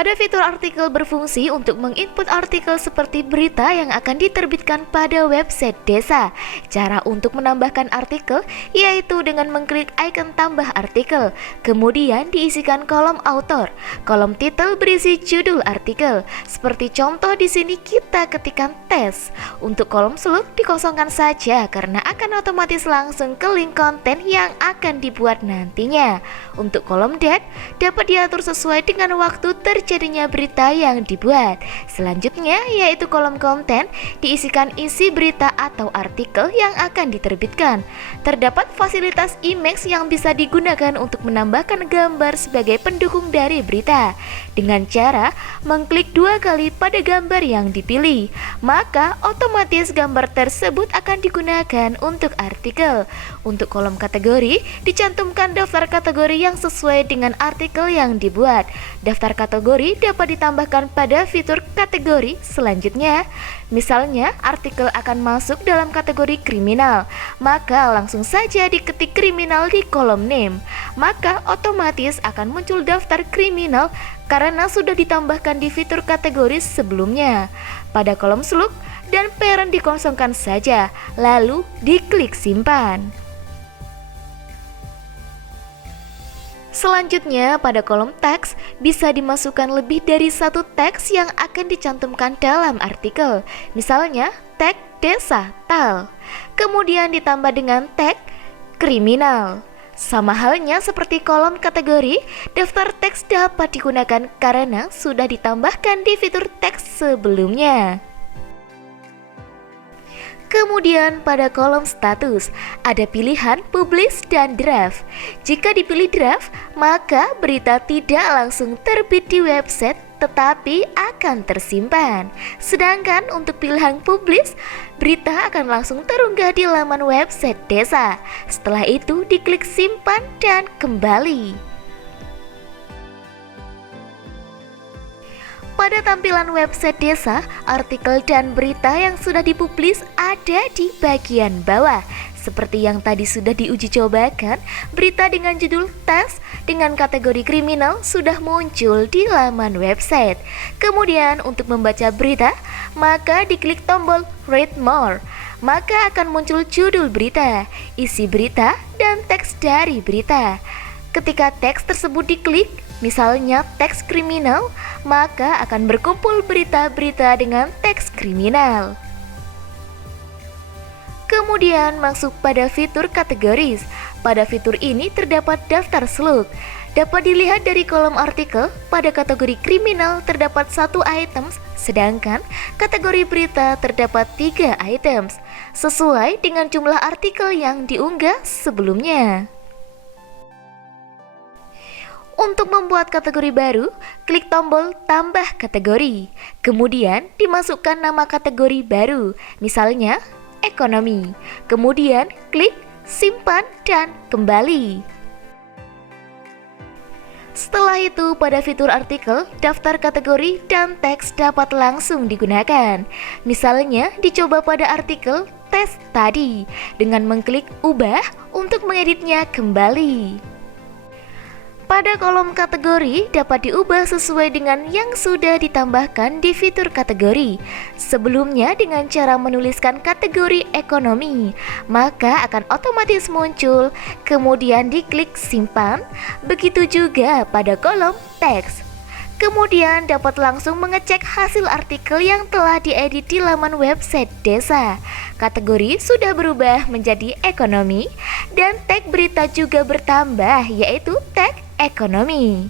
Pada fitur artikel berfungsi untuk menginput artikel seperti berita yang akan diterbitkan pada website desa. Cara untuk menambahkan artikel yaitu dengan mengklik icon tambah artikel, kemudian diisikan kolom author. Kolom titel berisi judul artikel. Seperti contoh di sini kita ketikkan tes. Untuk kolom seluk dikosongkan saja karena akan otomatis langsung ke link konten yang akan dibuat nantinya. Untuk kolom date dapat diatur sesuai dengan waktu terjadinya berita yang dibuat. Selanjutnya yaitu kolom konten diisikan isi berita atau artikel yang akan diterbitkan. Terdapat fasilitas image yang bisa digunakan untuk menambahkan gambar sebagai pendukung dari berita. Dengan cara mengklik 2 kali pada gambar yang dipilih, maka otomatis gambar tersebut akan digunakan untuk artikel. Untuk kolom kategori dicantumkan daftar kategori yang sesuai dengan artikel yang dibuat. Daftar kategori dapat ditambahkan pada fitur kategori selanjutnya. Misalnya artikel akan masuk dalam kategori kriminal, maka langsung saja diketik kriminal di kolom name, maka otomatis akan muncul daftar kriminal karena sudah ditambahkan di fitur kategori sebelumnya. Pada kolom seluk dan parent dikosongkan saja, lalu diklik simpan. Selanjutnya pada kolom teks bisa dimasukkan lebih dari satu teks yang akan dicantumkan dalam artikel. Misalnya tag desa tal, kemudian ditambah dengan tag kriminal. Sama halnya seperti kolom kategori, daftar teks dapat digunakan karena sudah ditambahkan di fitur teks sebelumnya. Kemudian pada kolom status ada pilihan publish dan draft. Jika dipilih draft, maka berita tidak langsung terbit di website tetapi akan tersimpan. Sedangkan untuk pilihan publish, berita akan langsung terunggah di laman website desa. Setelah itu diklik simpan dan kembali. Pada tampilan website desa, artikel dan berita yang sudah dipublis ada di bagian bawah. Seperti yang tadi sudah diuji cobakan, berita dengan judul tes dengan kategori kriminal sudah muncul di laman website. Kemudian untuk membaca berita, maka diklik tombol read more. Maka akan muncul judul berita, isi berita, dan teks dari berita. Ketika teks tersebut diklik, misalnya teks kriminal, maka akan berkumpul berita-berita dengan teks kriminal. Kemudian masuk pada fitur kategoris. Pada fitur ini terdapat daftar seluk. Dapat dilihat dari kolom artikel, pada kategori kriminal terdapat 1 items, sedangkan kategori berita terdapat 3 items, sesuai dengan jumlah artikel yang diunggah sebelumnya. Untuk membuat kategori baru, klik tombol tambah kategori. Kemudian dimasukkan nama kategori baru, misalnya ekonomi. Kemudian klik simpan dan kembali. Setelah itu pada fitur artikel, daftar kategori dan teks dapat langsung digunakan. Misalnya dicoba pada artikel tes tadi dengan mengklik ubah untuk mengeditnya kembali. Pada kolom kategori dapat diubah sesuai dengan yang sudah ditambahkan di fitur kategori. Sebelumnya dengan cara menuliskan kategori ekonomi, maka akan otomatis muncul, kemudian diklik simpan. Begitu juga pada kolom teks. Kemudian dapat langsung mengecek hasil artikel yang telah diedit di laman website desa. Kategori sudah berubah menjadi ekonomi dan tag berita juga bertambah yaitu tag ekonomi.